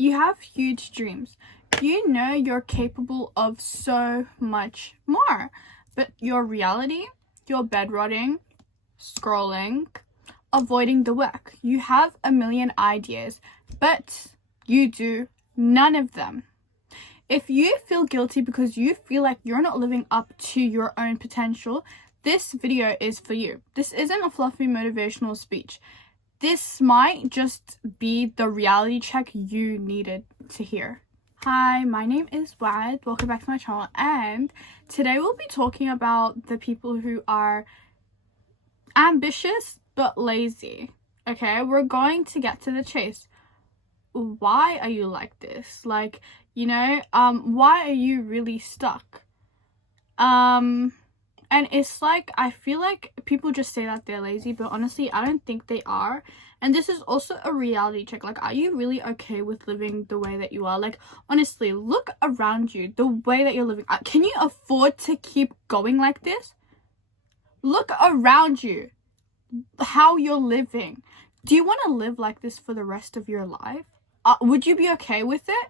You have huge dreams. You know you're capable of so much more. But your reality, you're bedrotting, scrolling, avoiding the work. You have a million ideas, but you do none of them. If you feel guilty because you feel like you're not living up to your own potential, this video is for you. This isn't a fluffy motivational speech. This might just be the reality check you needed to hear. Hi, my name is Wad. Welcome back to my channel, and today we'll be talking about the people who are ambitious but lazy. Okay, we're going to get to the chase. Why are you like this? Why are you really stuck? And it's like, I feel like people just say that they're lazy, but honestly, I don't think they are. And this is also a reality check. Like, are you really okay with living the way that you are? Like, honestly, look around you, the way that you're living. Can you afford to keep going like this? Look around you, how you're living. Do you want to live like this for the rest of your life? Would you be okay with it?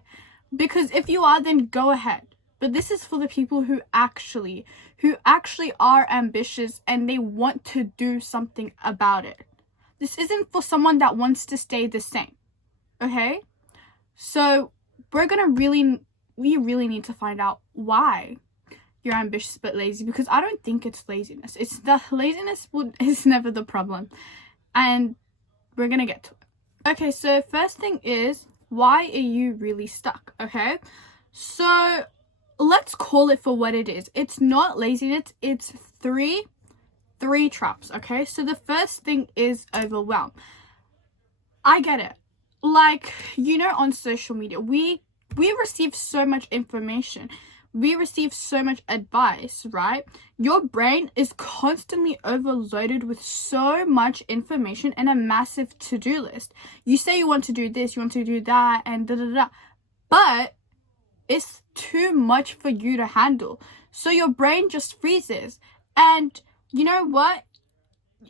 Because if you are, then go ahead. But this is for the people who actually are ambitious and they want to do something about it. This isn't for someone that wants to stay the same. Okay? So we really need to find out why you're ambitious but lazy, because I don't think it's laziness. It's the laziness is never the problem. And we're gonna get to it. Okay, so first thing is, why are you really stuck? Okay? So let's call it for what it is. It's not laziness, it's three traps. Okay, so the first thing is overwhelm. I get it. Like, on social media, we receive so much information, we receive so much advice, right? Your brain is constantly overloaded with so much information and a massive to-do list. You say you want to do this, you want to do that, and but it's too much for you to handle. So your brain just freezes. And you know what?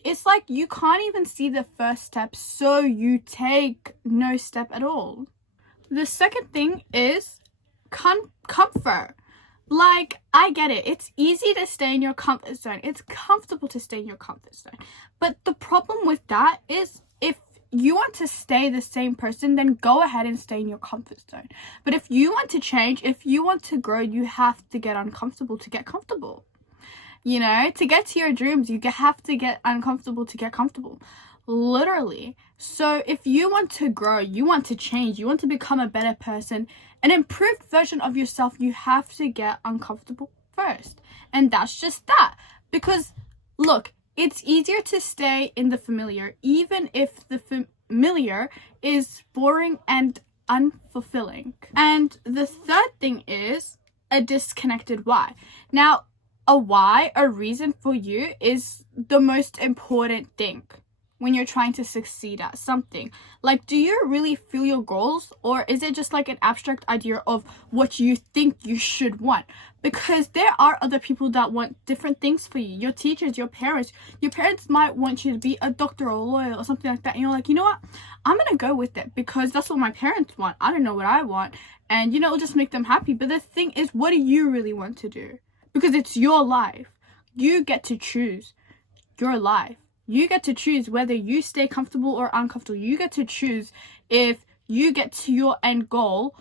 It's like you can't even see the first step, so you take no step at all. The second thing is comfort. Like, I get it. It's easy to stay in your comfort zone. It's comfortable to stay in your comfort zone. But the problem with that is, if you want to stay the same person, then go ahead and stay in your comfort zone. But if you want to change, if you want to grow, you have to get uncomfortable to get comfortable. To get to your dreams, you have to get uncomfortable to get comfortable. Literally. So if you want to grow, you want to change, you want to become a better person, an improved version of yourself, you have to get uncomfortable first. And that's just that. Because, look, it's easier to stay in the familiar, even if the familiar is boring and unfulfilling. And the third thing is a disconnected why. Now, a why, a reason for you, is the most important thing when you're trying to succeed at something. Like, do you really feel your goals, or is it just like an abstract idea of what you think you should want? Because there are other people that want different things for you. Your teachers, your parents. Your parents might want you to be a doctor or a lawyer or something like that. And you're like, you know what? I'm gonna go with it because that's what my parents want. I don't know what I want. And it'll just make them happy. But the thing is, what do you really want to do? Because it's your life. You get to choose your life. You get to choose whether you stay comfortable or uncomfortable. You get to choose if you get to your end goal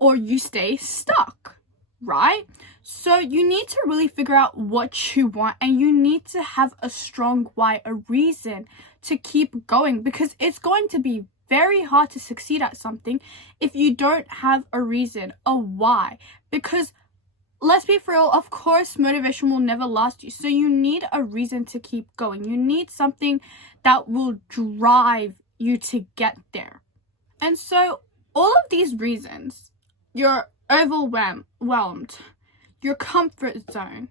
or you stay stuck, right? So you need to really figure out what you want, and you need to have a strong why, a reason to keep going, because it's going to be very hard to succeed at something if you don't have a reason, a why. Because let's be for real, of course, motivation will never last you. So you need a reason to keep going. You need something that will drive you to get there. And so all of these reasons, you're overwhelmed, your comfort zone,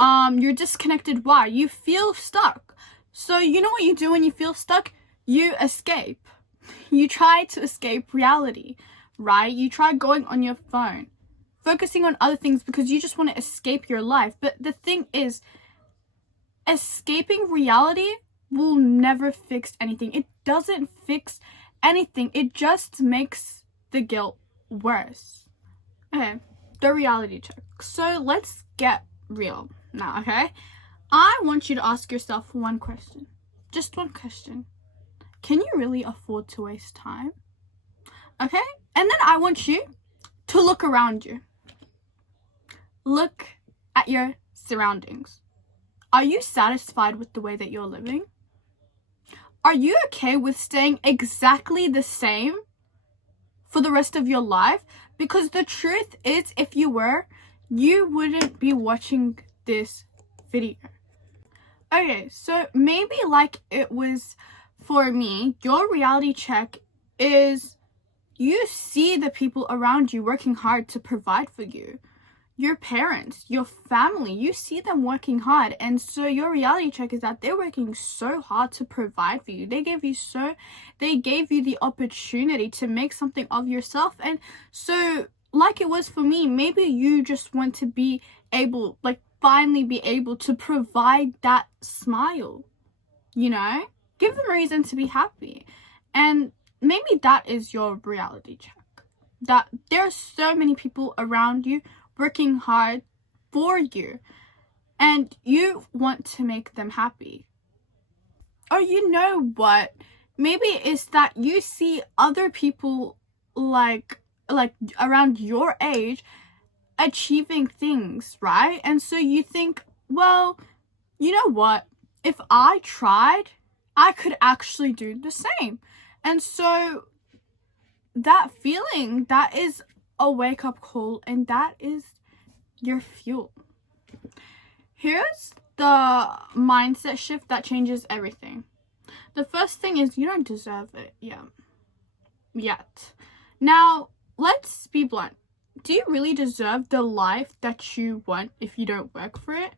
your disconnected why, you feel stuck. So you know what you do when you feel stuck? You escape. You try to escape reality, right? You try going on your phone, focusing on other things because you just want to escape your life. But the thing is, escaping reality will never fix anything. It doesn't fix anything. It just makes the guilt worse. Okay, the reality check. So let's get real now, okay? I want you to ask yourself one question. Just one question. Can you really afford to waste time? Okay? And then I want you to look around you. Look at your surroundings. Are you satisfied with the way that you're living? Are you okay with staying exactly the same for the rest of your life? Because the truth is, if you were, you wouldn't be watching this video. Okay, so maybe like it was for me, your reality check is you see the people around you working hard to provide for you. Your parents, your family, you see them working hard, and so your reality check is that they're working so hard to provide for you. They gave you the opportunity to make something of yourself. And so like it was for me, maybe you just want to be able, like finally be able to provide that smile, you know, give them a reason to be happy. And maybe that is your reality check, that there are so many people around you working hard for you, and you want to make them happy. Or you know what? Maybe it's that you see other people like around your age achieving things, right? And so you think, well, you know what? If I tried, I could actually do the same. And so that feeling, that is a wake-up call, and that is your fuel. Here's the mindset shift that changes everything. The first thing is you don't deserve it yet. Now, let's be blunt. Do you really deserve the life that you want if you don't work for it?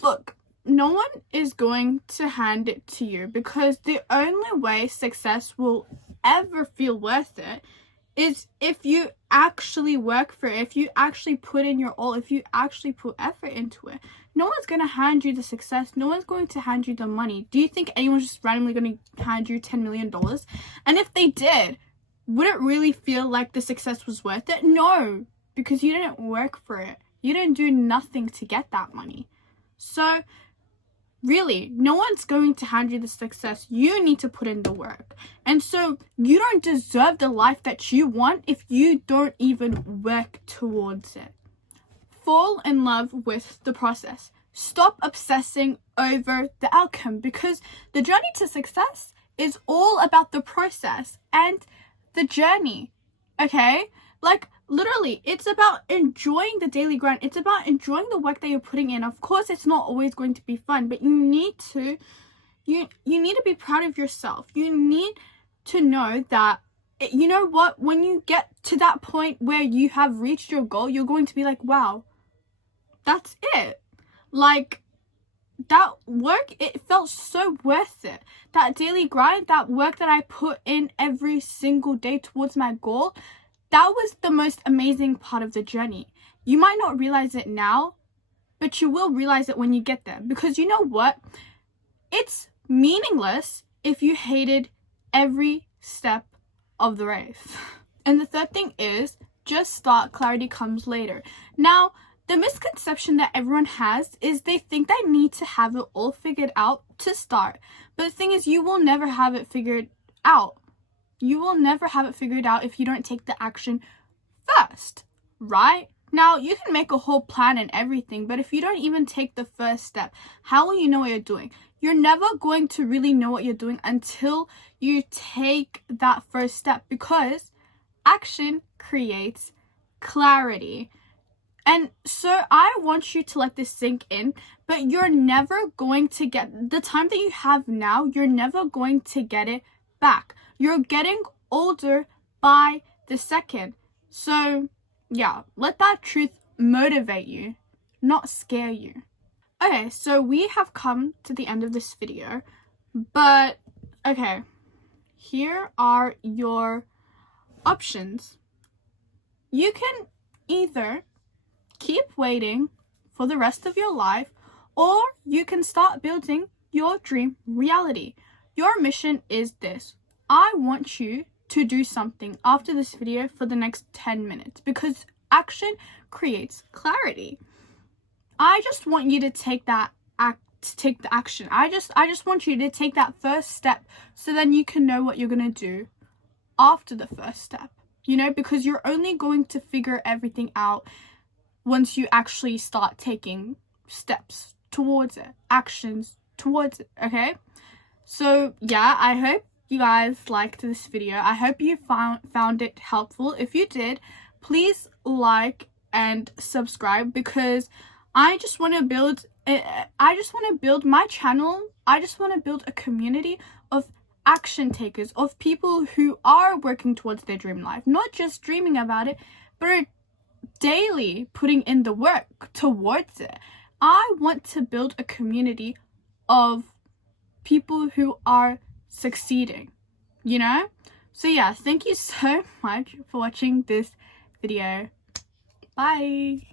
Look, no one is going to hand it to you, because the only way success will ever feel worth it is if you actually work for it, if you actually put in your all, if you actually put effort into it. No one's going to hand you the success. No one's going to hand you the money. Do you think anyone's just randomly going to hand you $10 million? And if they did, would it really feel like the success was worth it? No, because you didn't work for it. You didn't do nothing to get that money. So really, no one's going to hand you the success. You need to put in the work. And so you don't deserve the life that you want if you don't even work towards it. Fall in love with the process. Stop obsessing over the outcome, because the journey to success is all about the process and the journey. Okay? Like, literally, it's about enjoying the daily grind. It's about enjoying the work that you're putting in. Of course, it's not always going to be fun, but you need to be proud of yourself. You need to know that, you know what, when you get to that point where you have reached your goal, you're going to be like, wow, that's it. Like, that work, it felt so worth it. That daily grind, that work that I put in every single day towards my goal, that was the most amazing part of the journey. You might not realize it now, but you will realize it when you get there. Because you know what? It's meaningless if you hated every step of the race. And the third thing is, just start, clarity comes later. Now, the misconception that everyone has is they think they need to have it all figured out to start. But the thing is, you will never have it figured out. You will never have it figured out if you don't take the action first, right? Now, you can make a whole plan and everything, but if you don't even take the first step, how will you know what you're doing? You're never going to really know what you're doing until you take that first step, because action creates clarity. And so I want you to let this sink in, but you're never going to get the time that you have now. You're never going to get it back. You're getting older by the second. So yeah, let that truth motivate you, not scare you. Okay, so we have come to the end of this video, but okay, here are your options. You can either keep waiting for the rest of your life, or you can start building your dream reality. Your mission is this. I want you to do something after this video for the next 10 minutes, because action creates clarity. I just want you to take the action. I just want you to take that first step, so then you can know what you're going to do after the first step, you know, because you're only going to figure everything out once you actually start taking steps towards it, actions towards it. Okay, so yeah, I hope you guys liked this video. I hope you found it helpful. If you did, please like and subscribe, because I just want to build my channel. I just want to build a community of action takers, of people who are working towards their dream life, not just dreaming about it, but are daily putting in the work towards it. I want to build a community of people who are succeeding, you know? So yeah, thank you so much for watching this video. Bye.